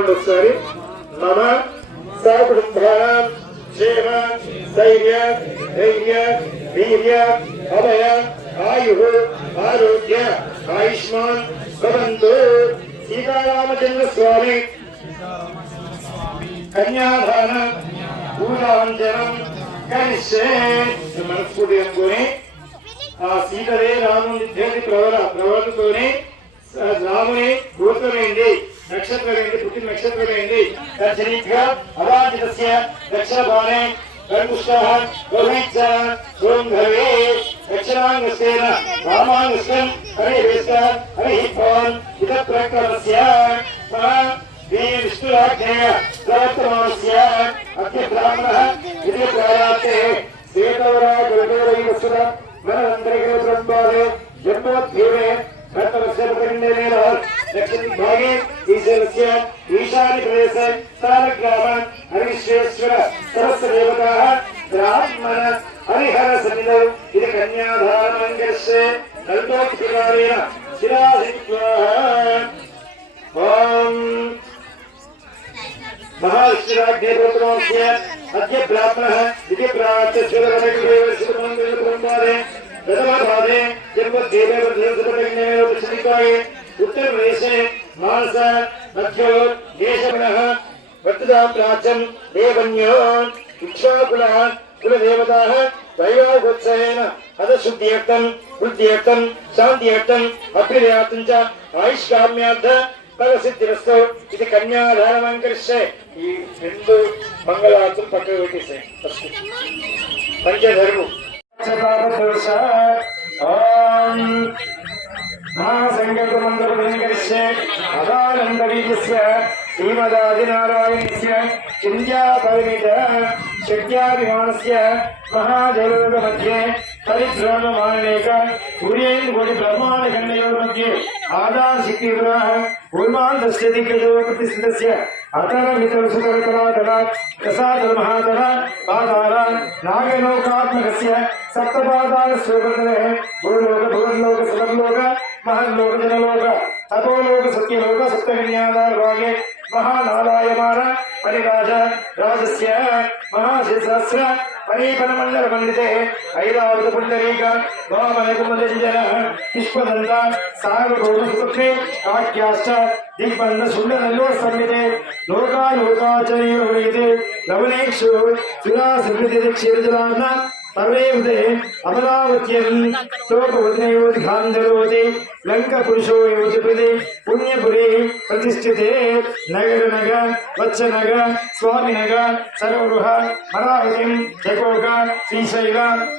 ఒకసారి మమ సకుటుంబానాం క్షేమ ధైర్య ధైర్య వీర్య అభయ ఆయు ఆరోగ్య ఆయుష్మాన్ భవంతు. సీతారామచంద్ర స్వామి కన్యాదాన పూజాంజనం కరిష్యే. మనస్ఫూర్తి అనుకుని ఆ సీతదే రాముని ప్రవర్తతోనే రాముని గోత్రమైంది, నక్షత్రమైంది, పుట్టిన నక్షత్రమైంది. దర్శనీగా అవాంఛితస్య దక్షిణభానే కర్ముష్టః గౌరీచ్చ గోంధవే దక్షిణాంగస్యేన వామాంగస్యం హరివేస్త హరిః భవాన్ ఇతప్రకరణస్య విష్ణురాజ్ఞేయ ప్రవర్తమానస్య అద్య బ్రాహ్మణः ఇతి ప్రాయాతే శ్వేతవరా గరుడవైవస్సుర మనవంతరికే బ్రహ్మాదే జన్మోద్భీమే दक्षिण भागे ईशस्य ईशान्य प्रदेश सालग्राम हरिश्वेश्वर सरस्वती देवता ब्राह्मण हरिहर सन्निधौ इति कन्याधारणमङ्गलस्य कल्पोक्तिकारेण शिराधित्वा ओम महाविष्णुराज्ञे पुत्रस्य अद्य ब्राह्मणः इति प्रार्थ्य शिवरमणिदेवस्य प्रथमभागे जन्मदेवे उत्तर प्रदेशे मानस मध्यो देशमनः वर्ततां राज्यं देवन्यो इक्ष्वाकुलः कुलदेवताः दैवागोत्सवेन अधशुद्ध्यर्थं बुद्ध्यर्थं शान्त्यर्थम् अभ्युदयार्थं च आयुष्काम्यार्थ फलसिद्धिरस्तु इति कन्यादानमङ्करिष्ये. ఈ రెండు మంగళార్తులు పక్కకు పెట్టేసాయి. పంచధర్మం महासंकल्पमंत्रपुण्यकरिष्ये अदानन्दवीर्यस्य श्रीमदादिनारायणस्य चिन्त्यापरिमित शक्त्याभिमानस्य महाजलोकमध्ये परिभ्रममाणेक सूर्येन्दुकोटि ब्रह्माण्डखण्डयोर्मध्ये आधारशक्तियुतः पूर्वान्तस्य दिग्गजोपतिस्थितस्य अतरमितरसुतरतलातला प्रसादमहातला पाताला नागलोकात्मकस्य सप्तपादालस्वरूपतले भूलोक भुवनलोक सुवर्लोक महल्लोक जनलोक तपोलोक सत्यलोक सप्तकन्यादार भागे महानालायमान परिराज राजस्य महाशिरसहस्र परीपनमण्डल मंडिते ऐरावत पुण्डरीक वामनकुमलञ्जन पुष्पदन्त सार्वभौमसुपुत्रे काट्याश्च दिग्बन्ध सुण्डनल्लो संहिते लोकालोकाचर्योगीते लवणेक्षु सुरासुकृतिक्षीरजलार्न सर्वे उदे अमरावत्यं शोकवदनयोद्घान्दरोति लङ्कपुरुषो योतिपदे पुण्यपुरे प्रतिष्ठिते नगर नग वत्सनग स्वामिनग सर्वगृह मरावतिं चकोक श्रीशैल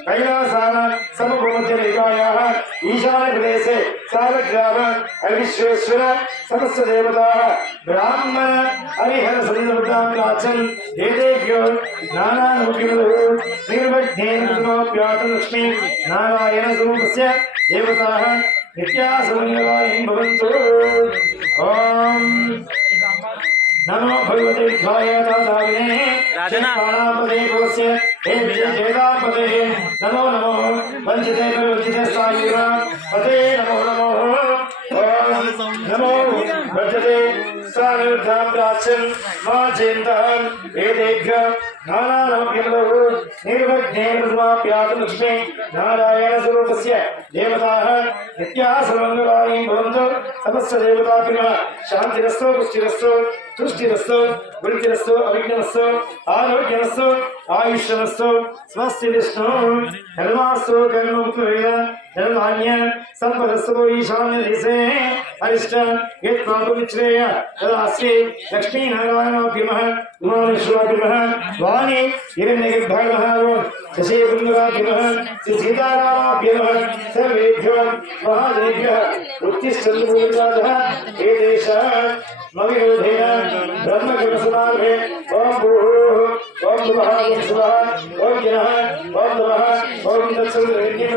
कैलासान समभूमध्यरेखायाः ईशान्यप्रदेशे सालग्राम हरिश्वेश्वर समस्त देवताः ब्राह्मण हरिहर सन्निधत्तां राचन् एतेभ्यो नानानुग्रहो निर्वघ्नेन लक्ष्मी नारायण स्वरूपस्य देवताः नित्यासमन्वयाय भवन्तु. ओम नमो भगवते ध्यायतादाविने राजनापदे भवस्य हे विजयदापदे नमो नमो वंचिते प्रवचिते सायुरा पदे नमो नमो नमो वंचिते सायुर्धां प्राचन माचेन्दं एतेभ्य नानानमभ्यो निर्वघ्नेन समाप्यातु लक्ष्मी नारायण स्वरूपस्य देवताः नित्यासमङ्गलाय भवन्तु. समस्त देवताभ्यः शान्तिरस्तु पुष्टिरस्तु तुष्टिरस्तु वृद्धिरस्तु अविघ्नमस्तु आरोग्यमस्तु आयुष्यमस्तु स्वस्ति विष्णु धर्मास्तु कर्ममुक्तवेद धर्मान्य सम्पदस्तु ईशान्य देशे अरिष्ट यत्पापविच्छ्रेय तदास्ति लक्ष्मीनारायणाभ्यमः उमामेश्वराभ्यमः वाणी हिरण्यगर्भाभ्यमः शशीपुङ्गराभ्यमः श्रीसीतारामाभ्यमः सर्वेभ्यो महादेभ्यः उत्तिष्ठन्तु पूर्वजातः एतेषां मविरोधेन ब्रह्मकर्मसमारभे ओम भूः ओम भुवः ओम सुवः ओम जनः ओम नमः ओम तत्सवितुर्वरेण्यं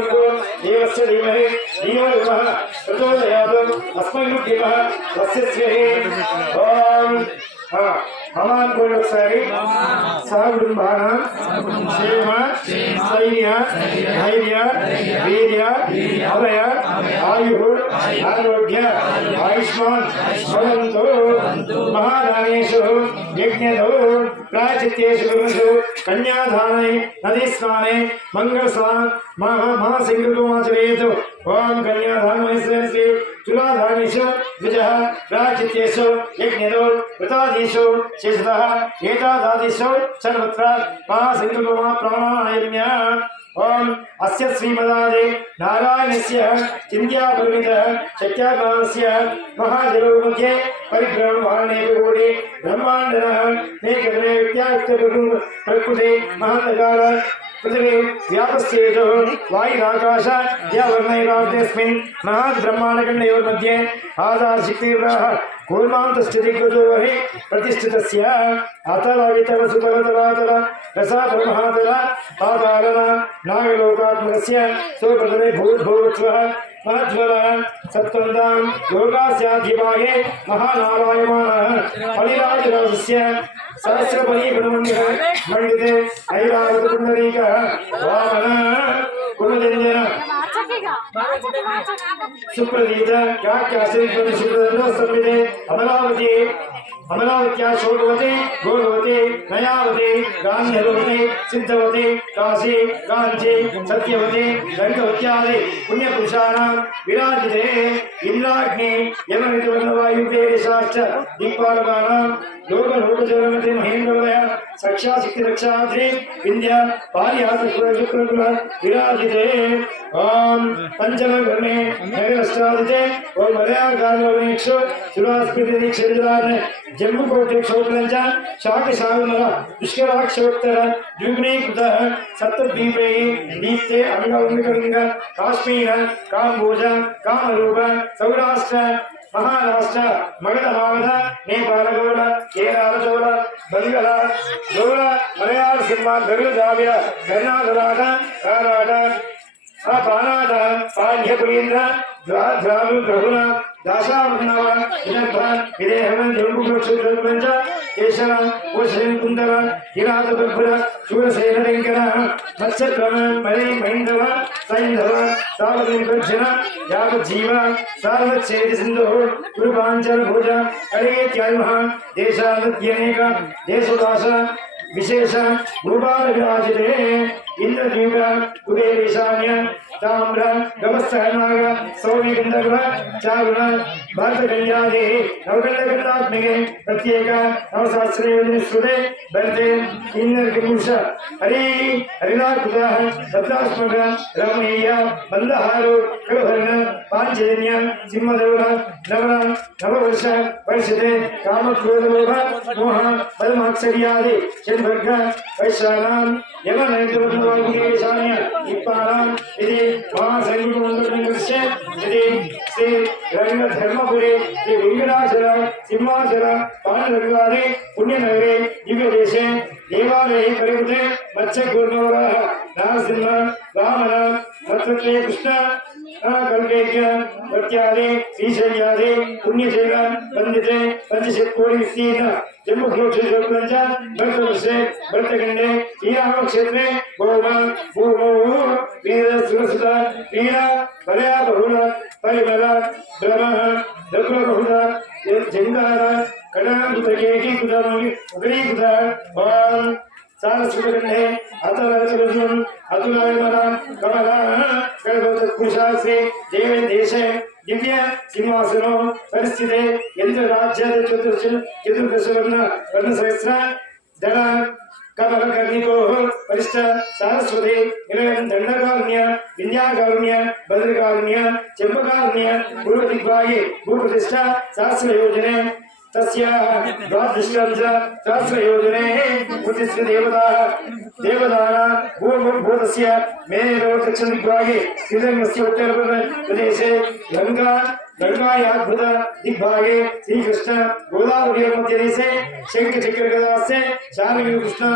देवस्य धीमहि धियो यो नः प्रचोदयात् अस्मै विद्मः तस्य स्महे. ओम భవాన్ కూడా ఒకసారి సహకుటుంబాన క్షేమ స్థైర్య ధైర్య వీర్య అభయ ఆయు ఆరోగ్య ఆయుష్మాన్ భవంతు మహాదానేషు యజ్ఞతో ప్రాచిత్యేషు గురుషు కన్యాదానే నదీ స్నానే మంగళ స్నాన महासिंहमाचरेत ओम कन्यादानमयश्री तुलाधानेषु द्विजः प्राचित्येषु यज्ञदो व्रतादीषु शेषतः एतादादिषु सर्वत्र महासिंहमा प्राणायम्य ओम अस्य श्रीमदादे नारायणस्य चिन्त्यापरिमितः शक्त्यात्मानस्य महाजलो मध्ये परिभ्रमणे कोटि ब्रह्माण्डनः नेकने प्रकृते महान्तकाल पृथ्वी व्यापस्येतो वायुराकाश यावर्णैरावतेऽस्मिन् महाब्रह्माण्डखण्डयोर्मध्ये आधारशक्तिव्राः कूर्मान्तस्थितिकृतोहि प्रतिष्ठितस्य अतलवितल सुतलतलातल रसातलमहातल पातालन नागलोकात्मकस्य सुप्रतले भूर्भुवत्वः महज्वलः सप्तन्दां योगास्याधिभागे महानारायमानः फलिराजराजस्य सहस्रपरिगुणमण्डितः मण्डिते ऐरावतपुण्डरीकः वामन कुलजञ्जन सुप्रदीत संविदे अमरावती अमरावत्या शोभवती गौरवती नयावती गान्धर्वती सिद्धवती काशी कांची सत्यवती रंगवत्यादि पुण्यपुरुषाणां विराजिते इंद्राग्नि यमनितवर्णवायुतेशाश्च दिक्पालकानां लोकलोकजनमते महेन्द्रवदय साक्षात् रक्षाद्रि विन्द्य पारिहासकुल विराजिते ओम पंचमगणे नगरस्थादिते ओम मलयागानवनेक्षु सुरास्पृति क्षेत्राने जम्बुकोटे क्षोत्रञ्च शाकशावनर दुष्कराक्षोत्तर द्विगुणीकृतः सप्तद्वीपैः दीप्ते अंगौलिकलिंग काश्मीर काम्बोज कामरूप सौराष्ट्र महाराष्ट्र मगध मागध नेपाल गौड़ केरल चोल बंगला गौड़ मलयाळ सिंह गरुड़ द्राव्य कर्नाटक कर्नाटक पानाद पाण्ड्यपुरीन्द्र द्राविड ग्रहुण दाशावर्णव विदर्भ विदेहवन जम्बुकोक्षेत्रपंच केशर ओशयन कुंदर किरातबुर शूरसेन टेंकर मत्स्यक्रम मणि महेंद्रव सैंधव सावलिंगर्जन यावज्जीव सार्वच्छेद सिंधु पूर्वांचल भोज अड़ेत्यायुः देशादत्यनेक देशदास विशेष भूभार विराजिते इंद्रद्वीप कुबेरेशान्य ताम्र गमस्तनाग सौम्य गंधर्व चारुण भारतगंजादे नवगंधगंधात्मिके प्रत्येक नवसहस्रयोजनश्रुते भरते इंद्रगिरिपुरुष हरि हरिनाथुतः भद्रात्मक रमणीय बंधहारो कलभरण पांचजन्य सिंहदेव नवरा नववर्ष वर्षते कामक्रोधलोभ मोह पद्माक्षर्यादि चंद्रवर्ग वैश्वानां यमनैतवत्वागुणेशान्य इप्पानां इति महासैनिकमण्डलस्य इति श्री रंगधर्मपुरे श्री वेंकटाचल सिंहाचल पाण्डुरंगादि पुण्यनगरे दिव्यदेशे देवालये परिवृते मत्स्यकूर्मवरः नारसिंह वामन मत्स्ये कृष्ण कल्पेज्ञ प्रत्यादि श्रीशैल्यादि पुण्यशैल वन्दिते पंचशतकोटि विस्तीर्ण जम्बुकोक्षेत्रपञ्च भरतवर्षे भरतखण्डे श्रीरामक्षेत्रे भौम भूमौ वीर सुरसुत वीर वलया बहुल परिमल ब्रह्म दग्रबहुल जंगार कडाकुतकेकीकृत उदरीकृत ओम सारस्वतखण्डे अतलचरजुन् अतुलायमन कमल कल्पतत्पुरुषाश्री देवदेशे दिव्य सिंहासनो परिस्थिते यंत्र राज्य चतुर्दशवर्ण वर्णसहस्र दल कमलकर्णिको वरिष्ठ सारस्वती निलयं दंडकारुण्य विन्याकारुण्य भद्रकारुण्य चंपकारुण्य पूर्वदिग्भागे भूप्रतिष्ठा सहस्रयोजने तस्य द्वादशांश सहस्रयोजने प्रतिष्ठित देवदाना भूतस्य मेरो दक्षिण दिग्भागे श्रीरंगस्य उत्तरप्रदेशे गंगायाद्भुत दिग्भागे श्रीकृष्ण गोदावरी मध्यदेशे शंखचक्रगदास्य शार्ङ्गी कृष्ण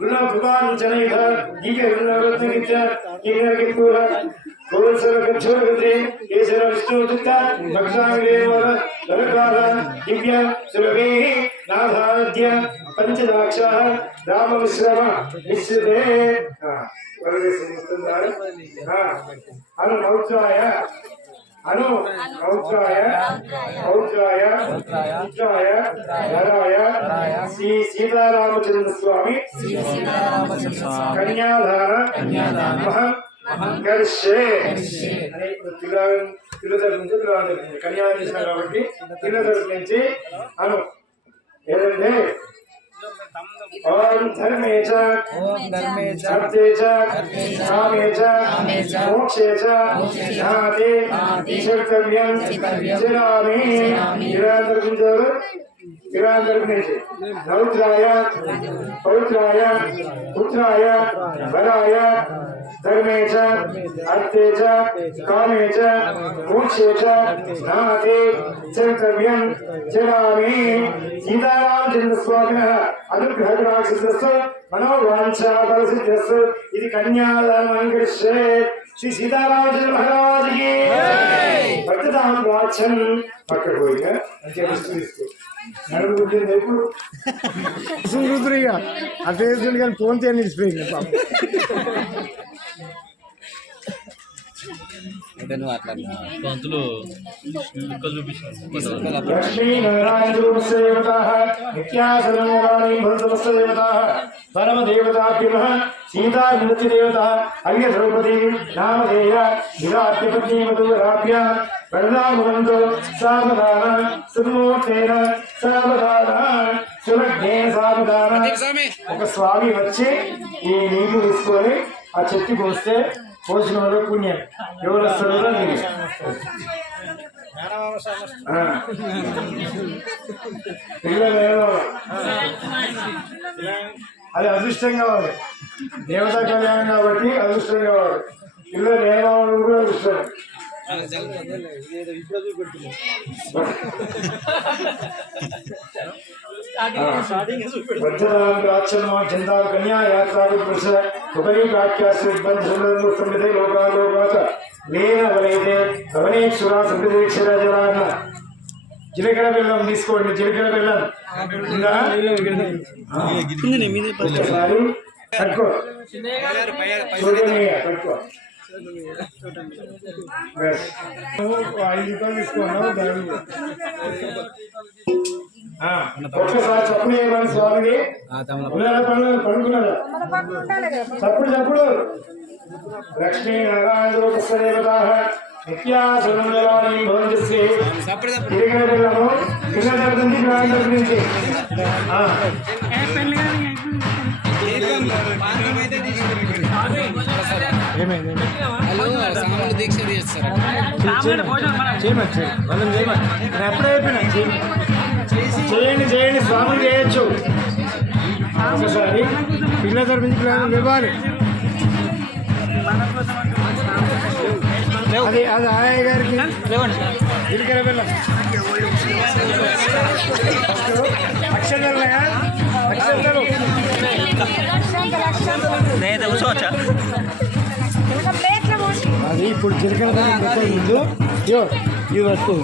गुणकृपाञ्चनयुध दीर्घरत्नगित्त किन्नरकित्पूर गोसरकक्षोरगत्रे केशर विष्णुदत्त भक्तांगेवर दरकाल दिव्य सुरभि నాథాద్య పంచదాక్ష రామ విశ్రమ విశ్రుతే అను మౌత్రాయ అను మౌత్రాయ మౌత్రాయ పుత్రాయ వరాయ శ్రీ సీతారామచంద్ర స్వామి కన్యాదాన కర్షే అని పిల్ల తరపు నుంచి కన్యా చేసిన కాబట్టి పిల్ల తరపు నుంచి అను ఏదంటే ఓం ధర్మే చ సత్యే చ కామే చ మోక్షే చ జ్ఞాతే చిత్తవ్యం చిరామి నిరాంతర్పించారు నౌత్రాయ పౌత్రాయ పుత్రాయ వరాయ ధర్మే చ అర్థే చ కామే చ మోక్షే చ జ్ఞాతే చిత్తవ్యం చిరామి సీతారామచంద్ర స్వామిన అనుగ్రహరాక్షసు మనోవాంఛాఫలసిద్ధిస్తు ఇది కన్యాదానమంకరిష్యే శ్రీ సీతారామచంద్ర మహారాజుకి భక్తదానం వాచ్యం పక్కకు పోయిగా అంటే తీసుకో నడుగుతుంది ఎప్పుడు కూతురుగా అదే కానీ ఫోన్ తీయని నిలిచిపోయింది పరమదేవతాభ్యుమ సీతా నృత్యదేవత అయ్య ద్రౌపది నామధేయ విరాట్యపత్నీమధురాభ్య ప్రదాముఖంతో సావధాన సుమూర్తేన సావధాన సులగ్నే సావధాన. ఒక స్వామి వచ్చి ఈ నీళ్లు తీసుకొని ఆ చెట్టు పోస్తే పోసిన వాళ్ళు పుణ్యం ఎవరు వస్తారో అది అదృష్టం కావాలి. దేవతా కళ్యాణం కాబట్టి అదృష్టం కావాలి. పిల్లలు నేరావడం కూడా అదృష్టం. జంతా కన్యా యాత్రా ఉపరీ వాక్యాస్మిదే లోకాలోకాత లేన వలైతే భవనేశ్వర సంప్రదేశ్వర జలాన్న. జీలకర్ర బెల్లం తీసుకోండి. జీలకర్ర బెల్లం కట్టుకో కట్టుకో 5 రూపాయలు తీసుకున్నావు. ఒక్కసారి చప్పుడు చేయమని స్వామిని పడుకున్నారా చప్పుడు చప్పుడు. లక్ష్మీ నారాయణ రూపస్వదేవతా నిత్యాసనం భవంతి. తిరిగిన పిల్లము పిల్ల తరపు నుంచి గ్రామ తరపు నుంచి చేయండి చేయండి స్వామి చేయొచ్చు. ఒకసారి పిల్ల తరపు నుంచి ఇవ్వాలి. అది అది ఆయ్ గారికి జీలకర్ర బెల్లం అక్షంతలు అక్షంతలు అది ఇప్పుడు జీలకర్ర బెల్లం పెట్టే ముందు ఇవి వస్తూ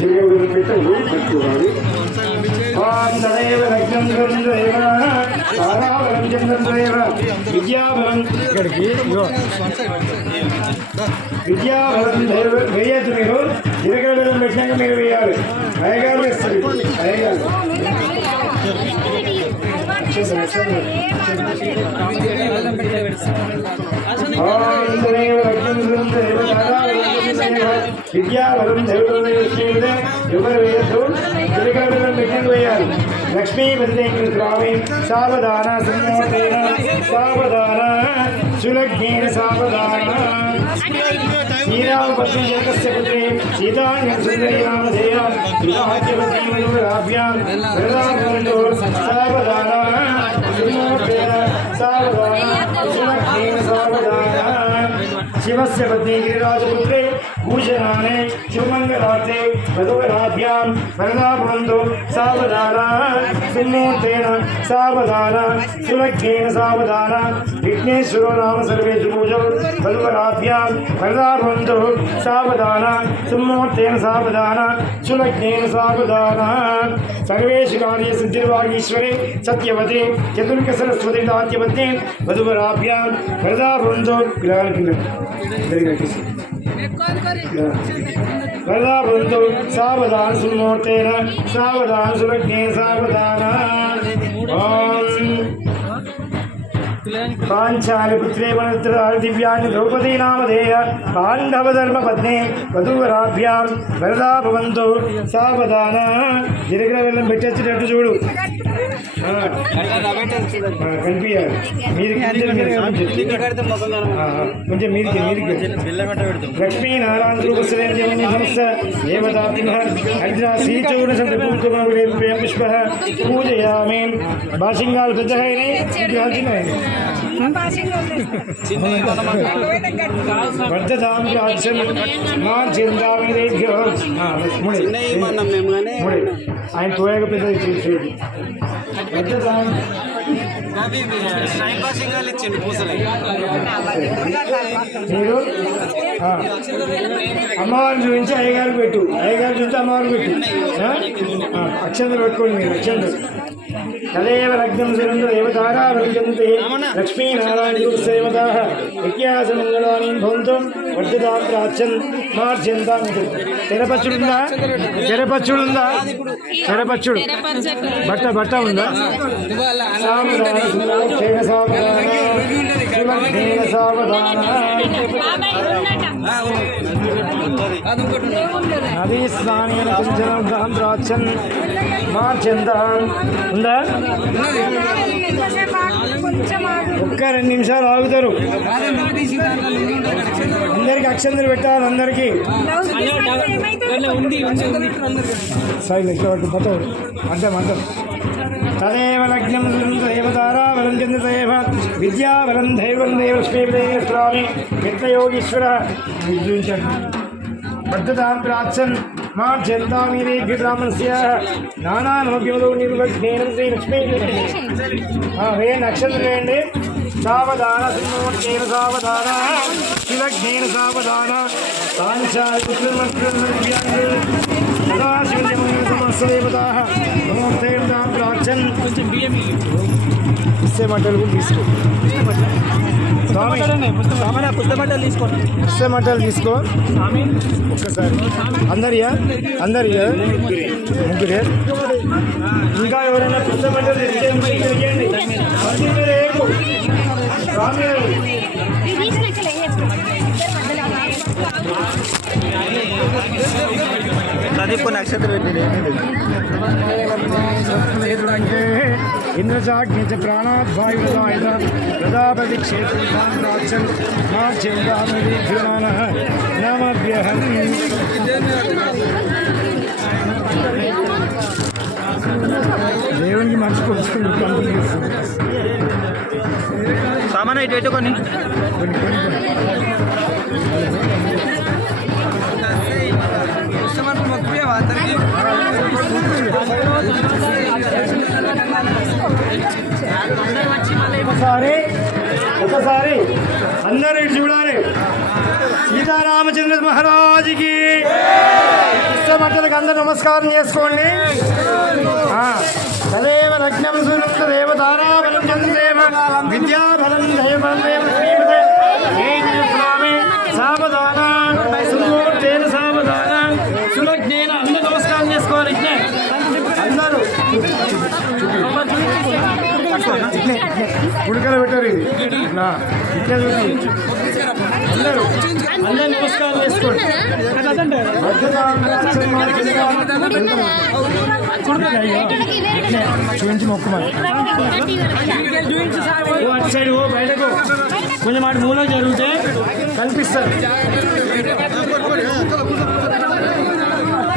జీలకర్ర పెట్టు పెట్టుకోవాలి. విద్యాబలం ఇక్కడికి విద్యాబలం వేయద్దు. మీరు జీలకర్ర బెల్లం పెట్టినాక మీరు వేయాలి. అయ్యగారు వేస్తారు. అయ్యగారు విద్యాబలం ఎవరు వేయద్దు. జీలకర్ర బెల్లం పెట్టినాక వేయాలి. లక్ష్మీపతి స్వామి సావధాన సన్మోహేన సావధాన సులగ్నేన సావధాన. శ్రీరామపత్ని జనకస్య పుత్రే సీతాన్యం సుందరీనామధేయ విరాజ్యపత్నీమధురాభ్యాం ప్రదాభవంతో సావధాన సన్మోహేన సావధాన సులగ్నేన సావధాన. शिवस्य पत्नी गिरिराजपुत्रे भूषणाने शुभमंगलार्थे वधूवराभ्यां वरदा भवन्तु सावधाना सुमुहूर्तेन सावधाना सुलग्नेन सावधाना विघ्नेश्वरो नाम सर्वेषु पूजौ वधूवराभ्यां वरदा भवन्तु सावधाना सुमुहूर्तेन सावधाना सुलग्नेन सावधाना सर्वेषु कार्य सिद्धिर्वागीश्वरे सत्यवते चतुर्मुख सरस्वती दात्यवते वधूवराभ्यां वरदा भवन्तु वरदा भवन्तु सावधान सुमुहूर्तेन सावधान सुलग्नेन सावधाना पांचाली पुत्रे वनत्राणि दिव्यानि द्रौपदी नामधेय पांडव धर्म पत्नी वधूवराभ्यां वरदा भवन्तु सावधान गिरिगिरा వెళ్ళం పెట్టేటట్టు చూడు కనిపియాలి మీరు కొంచెం మీరు లక్ష్మీనారాయణ శ్రీచూర్ణ పుష్ప పూజయామి బాసింగాలు పెద్దగా అయినాయి వర్ధతాం ప్రాచ్యం మా చింతామిరేభ్యో ఆయన తోయగా పెద్ద చేసేది వర్ధతాం మీరు అమ్మవారిని చూపించి అయ్యగారు పెట్టు అయ్యగారు చూస్తే అమ్మవారిని పెట్టు అక్షంతలు పెట్టుకోండి మీరు అక్షంతలు తదేవ లగ్నం సురంద దేవతారా విద్యంతే లక్ష్మీనారాయణసేవతాః విజ్ఞాసమంగళాని భవంతు వర్ధతాం ప్రాచ్యం మార్జంతాం. తెరపచ్చుడుందా తెరపచ్చుడుందా తెరపచ్చుడు బట్ట ఉందా నదీ స్నానేన కుంజనం ప్రాచ్యం మార్జంతాం ఉందా? ఒక్క 2 నిమిషాలు ఆగుతారు. అందరికి అక్షంతలు పెట్టాలి. అందరికి మంటం తదేవ లగ్నం దేవతారా బలం చంద్రదేవ విద్యా బలం దైవం దేవ లక్ష్మీదేవి మిత్రయోగీశ్వర వర్ధతాం ప్రాచ్యం మార్జంతామిరేభ్య బ్రాహ్మణస్య నానానమభ్యమదో నిర్వగ్నేనం శ్రీ లక్ష్మీ వేయండి అక్షంతలు వేయండి. సావధాన సుమూర్తేన సావధాన సులగ్నేన సావధాన సదాశివదేవతాః నమోస్తేం ప్రాచ్యం. ఇస్తే మంటలు కూడా తీసుకో పుస్తమంటలు తీసుకో ఒక్కసారి అందరియా ముగ్గురే. ఇంకా ఎవరైనా పుస్తమంటలు తీసుకోండి. ఇంద్రచాగ్ని ప్రాణాద్వాయుధాయ ప్రదాపతి క్షేత్రం నమభ్యహం. దేవునికి మర్చిపోతుంది సామాన్ ఇటు పెట్టుకొని ఒకసారి అందరూ ఇటు చూడాలి. సీతారామచంద్ర మహారాజుకి ఇష్టమట్టలకు అందరూ నమస్కారం చేసుకోండి. తదేవ లగ్నం సునుక్త దేవతారా బలం చంద్రదేవ విద్యాబలం దైవబలం దేవ శ్రీమతే స్వామి సావధాన సుమూర్తేన సావధాన సులగ్నేన అందరూ నమస్కారం చేసుకోవాలి. అందరూ ఉడకలు పెట్టారు. ఇది ఇట్లా చూసి అందరూ నమస్కారం చేసుకోండి. చూపించి మొక్కమని అటు సైడ్ బయటకు కొంచెం అటు మూలం జరిగితే కనిపిస్తారు.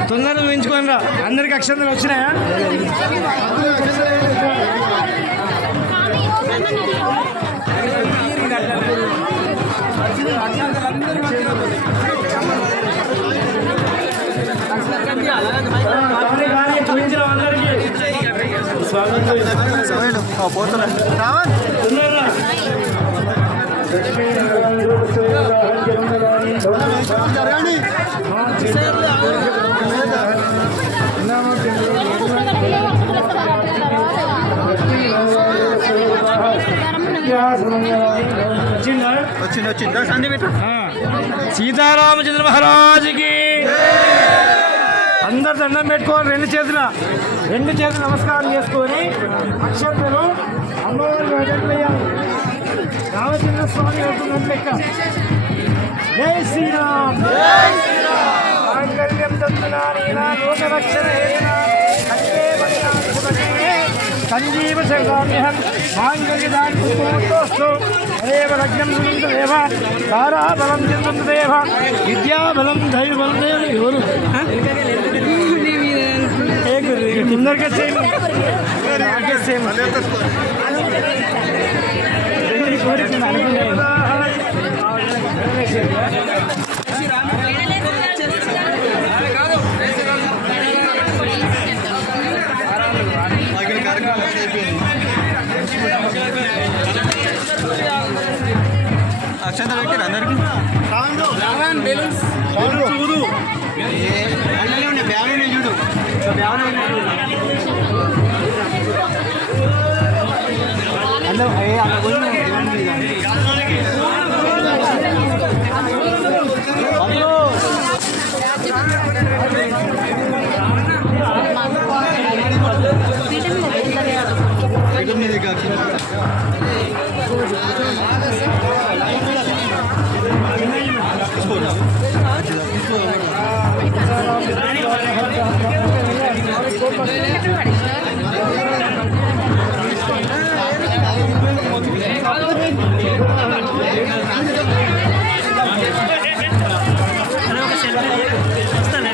తొందరగా చూపించుకోండి రా. అందరికి అక్షంతలు వచ్చినాయా? చూపించడం అందరికీ సీతారామచంద్ర మహారాజుకి అందరు దండం పెట్టుకోవాలి. రెండు చేతులు నమస్కారం చేసుకొని అక్షంతలు అమ్మవారి వేయాలి. రామచంద్ర స్వామి అవుతున్నట్లు లెక్క. జై శ్రీరామ్. మాంగళ్యం తంతునానేన లోకరక్షణ హేతునా కంఠే భద్రాణి సంజీవ శంకామ్యహం మాంగళ్యదాని పుత్రోస్తు అదేవ లగ్నం దేవ తారాబలం చంద్రదేవ విద్యాబలం ధైర్యబలం ఎవరు ముందరికే సేమ్ అక్షంత పెట్టారు అందరికి చూడు బ్యాగ్ చూడు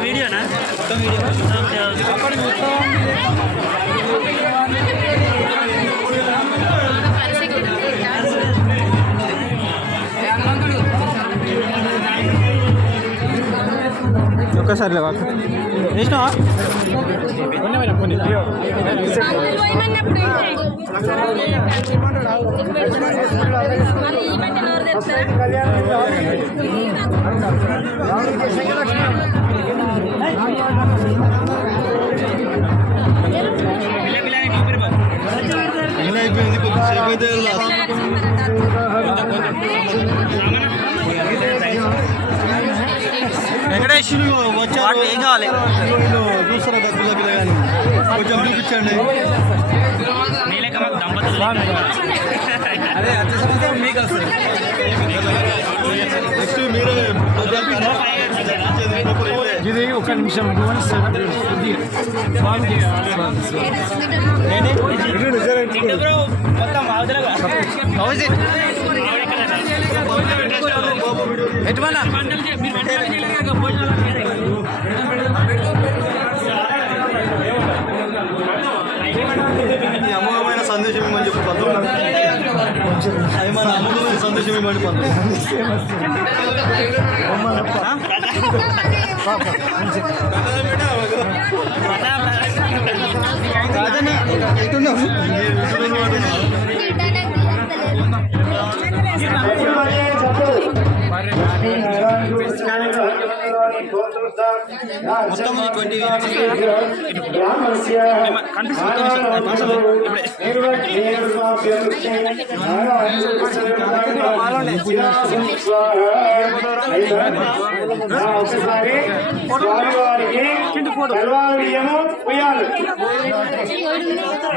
వీడియోనా ఒక్కసారి వేసినావా అయిపోయింది కొద్దిసేపు అయితే వెంకటేష్ వచ్చారు. ఏం కావాలి చూస్తారా డబ్బుల పిల్ల కానీ కొంచెం చూపించండి. అదే వచ్చే సంవత్సరం మీకు వస్తుంది. నెక్స్ట్ మీరే ఇది ఒక నిమిషం అమోఘమైన సందేశం ఇవ్వమని చెప్పి పంతులు అది మన అమోఘమైన సందేశం ఇవ్వమని పంతులు మొత్తం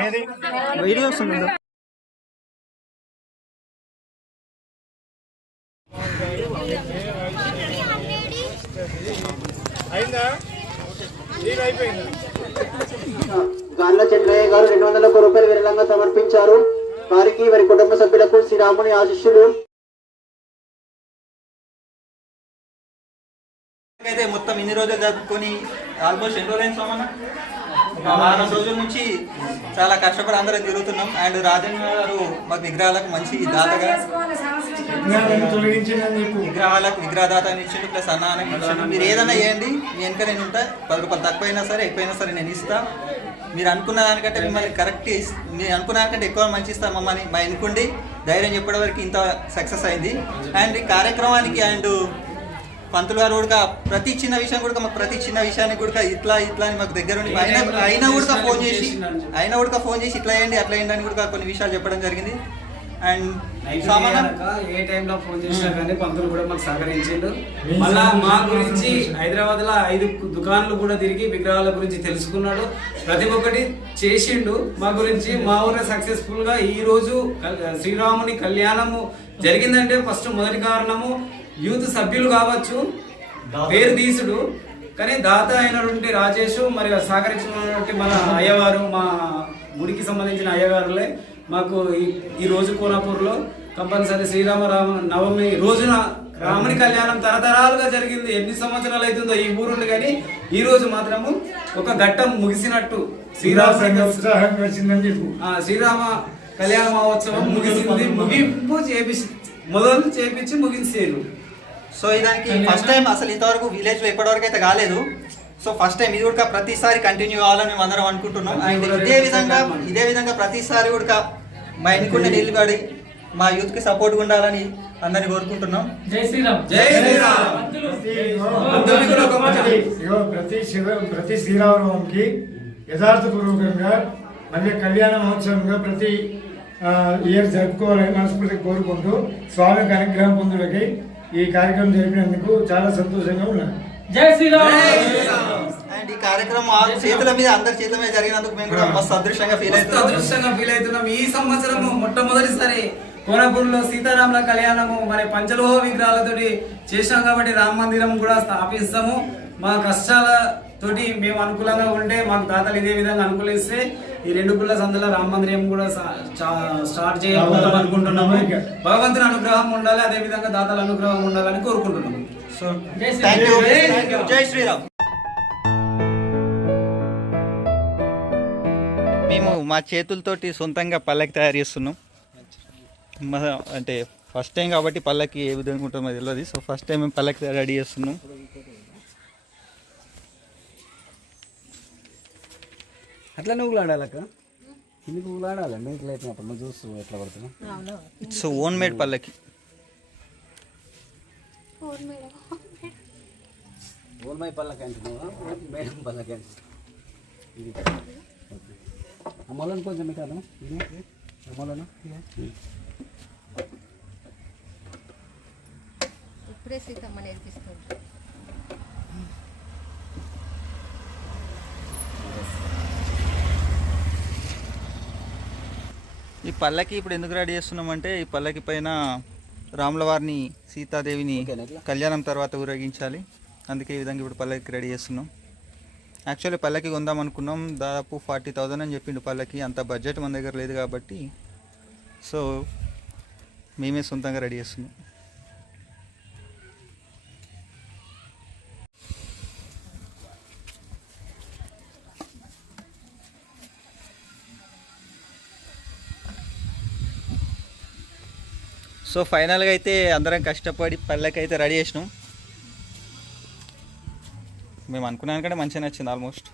20 వీడియో వస్తుంది. గాన్ల చెట్లయ్య గారు 200 రూపాయలు విరాళంగా సమర్పించారు. వారికి వారి కుటుంబ సభ్యులకు శ్రీరాముని ఆశీస్సులు. అయితే మొత్తం ఇన్ని రోజులు జరుపుకొని ఆల్మోస్ట్ ఎన్ని రోజులు సోమన్న 6 రోజుల నుంచి చాలా కష్టపడి అందరం తిరుగుతున్నాం. అండ్ రాజన్ గారు మాకు విగ్రహాలకు మంచి దాతగా విఘ్నాలను తొలగించిందని చెప్పు. విగ్రహాలకు విగ్రహదాతాన్ని ఇచ్చిండు, ప్లస్ అన్నాన్ని ఇచ్చిండు. మీరు ఏదైనా చేయండి, మీ వెనక నేను ఉంటా. 10 రూపాయలు తక్కువైనా సరే ఎక్కువైనా సరే నేను ఇస్తా. మీరు అనుకున్న దానికంటే మిమ్మల్ని కరెక్ట్, మీరు అనుకున్న దానికంటే ఎక్కువ మంచి ఇస్తా మమ్మల్ని మా ఎన్నుకుండి ధైర్యం చెప్పడం వరకు ఇంత సక్సెస్ అయింది. అండ్ ఈ కార్యక్రమానికి అండ్ పంతులు గారు కూడా ప్రతి చిన్న విషయం కూడా మాకు ప్రతి చిన్న విషయానికి కూడా ఇట్లా అని మాకు దగ్గర ఉండి అయినా కూడా ఫోన్ చేసి ఇట్లా వేయండి అట్లా వేయండి అని కూడా కొన్ని విషయాలు చెప్పడం జరిగింది. అండ్ ఏ టైంలో ఫోన్ చేసినా కానీ పంతులు కూడా మాకు సహకరించిండు. మళ్ళా మా గురించి హైదరాబాద్ లో 5 దుకాణాలు కూడా తిరిగి విగ్రహాల గురించి తెలుసుకున్నాడు. ప్రతి ఒక్కటి చేసిండు మా గురించి. మా ఊరిలో సక్సెస్ఫుల్ గా ఈ రోజు శ్రీరాముని కళ్యాణము జరిగిందంటే ఫస్ట్ మొదటి కారణము యూత్ సభ్యులు కావచ్చు, పేరు తీసుడు, కానీ దాత అయినటువంటి రాజేష్ మరి సహకరించినటువంటి మన అయ్యవారు, మా గుడికి సంబంధించిన అయ్యగారులే మాకు ఈ రోజు కోనాపూర్లో కంపల్సరీ నవమి రోజున రాముని కళ్యాణం తరతరాలుగా జరిగింది. ఎన్ని సంవత్సరాలు అవుతుందో ఈ ఊరుండి, కానీ ఈ రోజు మాత్రము ఒక ఘట్టం ముగిసినట్టు శ్రీరామ కళ్యాణ మహోత్సవం ముగిసింది. ముగింపు మొదలు చేపించి ముగించారు. సో దానికి ఫస్ట్ టైం అసలు ఇంతవరకు విలేజ్లో ఇప్పటివరకు అయితే కాలేదు. సో ఫస్ట్ టైం ఇది కూడా ప్రతిసారి కంటిన్యూ కావాలని మేము అందరం అనుకుంటున్నాం. అండ్ ఇదే విధంగా ప్రతిసారి కూడా మా ఎన్నికుండా నిలబడి మా యూత్ కి సపోర్ట్ ఉండాలని అందరిని కోరుకుంటున్నాం. జై శ్రీరామ్. జై శ్రీరామ్. ప్రతి శ్రీరామనవమికి యథార్థపూర్వకంగా మళ్ళీ కళ్యాణ మహోత్సవంగా ప్రతి ఇయర్ జరుపుకోవాలని మనస్ఫూర్తిగా కోరుకుంటూ స్వామికి అనుగ్రహం పొందులకి ఈ కార్యక్రమం జరిపినందుకు చాలా సంతోషంగా ఉన్నాను. జై శ్రీరామ్. అండ్ ఈ కార్యక్రమం అందరి చేతుల మీద జరిగినందుకు మేము కూడా మస్తు అదృష్టంగా ఫీల్ అవుతున్నాం. ఈ సంవత్సరం మొట్టమొదటిసారి కోనపూర్లో సీతారాముల కళ్యాణము మరి పంచలోహ విగ్రహాలతోటి చేసినాం కాబట్టి రామ మందిరం కూడా స్థాపిస్తాము. మా కష్టాలతోటి మేము అనుకూలంగా ఉంటే మాకు దాతలు ఇదే విధంగా అనుకూలిస్తే ఈ 2 గుళ్ళ సందులో రామ మందిరం కూడా స్టార్ట్ చేయాలి అనుకుంటున్నాము. భగవంతుని అనుగ్రహం ఉండాలి, అదే విధంగా దాతల అనుగ్రహం ఉండాలని కోరుకుంటున్నాము. సో జై శ్రీరామ్. మేము మా చేతులతోటి సొంతంగా పల్లకి తయారు చేస్తున్నాం. అంటే ఫస్ట్ టైం కాబట్టి పల్లకి ఏ విధంగా ఉంటుందో తెలియదు. సో ఫస్ట్ టైం మేము పల్లకి రెడీ చేస్తున్నాం. అట్లా నువ్వు ఆడాలక్క, కిందికి ఊలాడాలండి. ఇట్లా అయిపోయినప్పుడు మనం చూస్తూ ఎట్లా పడుతున్నాం. ఇట్స్ ఓన్ మేడ్ పల్లకి. ఓల్మై పల్లకి అంటున్నావా, మేడం పల్లకి అంటున్నావు. ఇది అమ్మలను కొంచెం కాదు, అమ్మలను ఇప్పుడే సీతమ్మ నేర్పిస్తుంది. ఈ పల్లకి ఇప్పుడు ఎందుకు రెడీ చేస్తున్నామంటే ఈ పల్లకి పైన రాముల వారిని సీతాదేవిని కళ్యాణం తర్వాత ఊరేగించాలి. అందుకే ఈ విధంగా ఇప్పుడు పల్లకి రెడీ చేస్తున్నాం. యాక్చువల్లీ పల్లకి కొందాం అనుకున్నాం, దాదాపు 40,000 అని చెప్పిండు పల్లకి. అంత బడ్జెట్ మన దగ్గర లేదు కాబట్టి సో మేమే సొంతంగా రెడీ చేస్తున్నాం. సో ఫైనల్గా అయితే అందరం కష్టపడి పల్లకి అయితే రెడీ చేసినాం. మేము అనుకున్నాను కంటే మంచిగా నచ్చింది ఆల్మోస్ట్.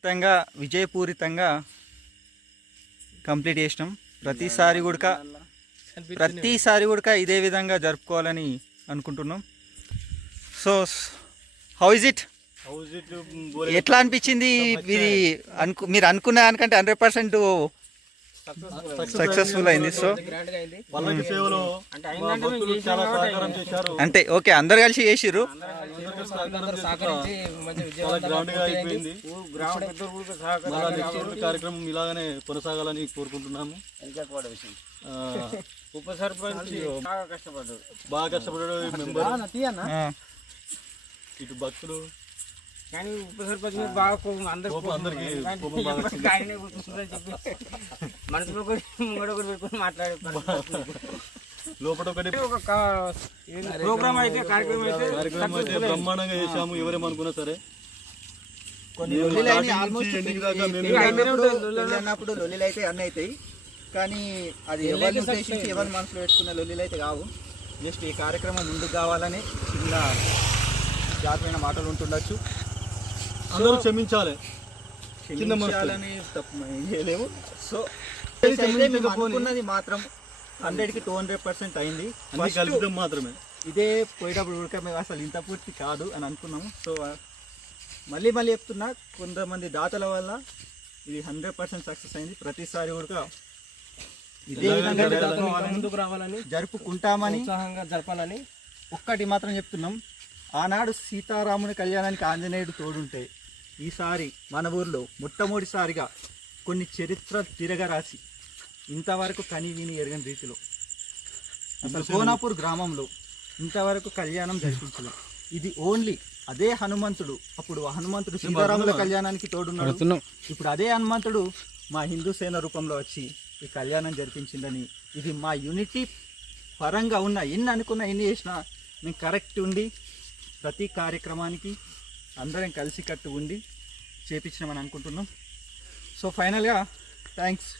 మొత్తంగా విజయపూరితంగా కంప్లీట్ చేసినాం. ప్రతిసారి కూడా ఇదే విధంగా జరుపుకోవాలని అనుకుంటున్నాం. సో హౌ ఇస్ ఇట్, ఎట్లా అనిపించింది? ఇది మీరు అనుకున్న దానికంటే 100% సక్సెస్ఫుల్ అయింది. సో అంటే ఓకే, అందరు కలిసి చేసిర్రు. కార్యక్రమం ఇలాగనే కొనసాగాలని కోరుకుంటున్నాము. ఉప సర్పంచ్ బాగా కష్టపడ్డాడు మెంబర్, ఇటు భక్తులు కానీ ఉప సర్పంచ్ బాగా అందరికి మనసులో పెట్టుకుని మాట్లాడే లోపల ఒకటి ప్రోగ్రామ్ అయితే కార్యక్రమం అయితే బ్రహ్మాండంగా చేశాము. ఎవరేమనుకున్నా సరే అన్నప్పుడు లొల్లిలు అయితే అన్నీ అవుతాయి, కానీ అది ఎవరిని ఉద్దేశించి ఎవరి మనసులో పెట్టుకున్న లొల్లిలు అయితే కావు. జస్ట్ ఈ కార్యక్రమం ముందుకు కావాలని చిన్న జాతమైన మాటలు ఉంటుండొచ్చు. అందరూ క్షమించాలి, క్షమించాలని తప్పు ఏం చేయలేము. సో అనుకున్నది మాత్రం 100కి 200% అయింది. కలుపుతాం మాత్రమే. ఇదే పోయేటప్పుడు ఉడకమే అసలు ఇంత పూర్తి కాదు అని అనుకున్నాము. సో మళ్ళీ చెప్తున్నా, కొంతమంది దాతల వల్ల ఇది 100% సక్సెస్ అయింది. ప్రతిసారి కూడా ఇదే విధంగా ముందుకు రావాలని జరుపుకుంటామని ఉత్సాహంగా జరపాలని ఒక్కటి మాత్రం చెప్తున్నాం. ఆనాడు సీతారాముని కళ్యాణానికి ఆంజనేయుడు తోడుంటే ఈసారి మన ఊర్లో మొట్టమొదటిసారిగా కొన్ని చరిత్ర తిరగరాసి ఇంతవరకు కని విని ఎరగని రీతిలో అసలు కోనాపూర్ గ్రామంలో ఇంతవరకు కళ్యాణం జరిపించలేదు. ఇది ఓన్లీ అదే హనుమంతుడు, అప్పుడు హనుమంతుడు సీతారాముల కళ్యాణానికి తోడున్నాడు. ఇప్పుడు అదే హనుమంతుడు మా హిందూ సేన రూపంలో వచ్చి ఈ కళ్యాణం జరిపించిందని, ఇది మా యూనిటీ పరంగా ఉన్న ఎన్ని అనుకున్నా ఎన్ని చేసినా మేము కరెక్ట్ ఉండి ప్రతి కార్యక్రమానికి అందరం కలిసికట్టు ఉండి చేపించినామని అనుకుంటున్నాం. సో ఫైనల్గా థ్యాంక్స్.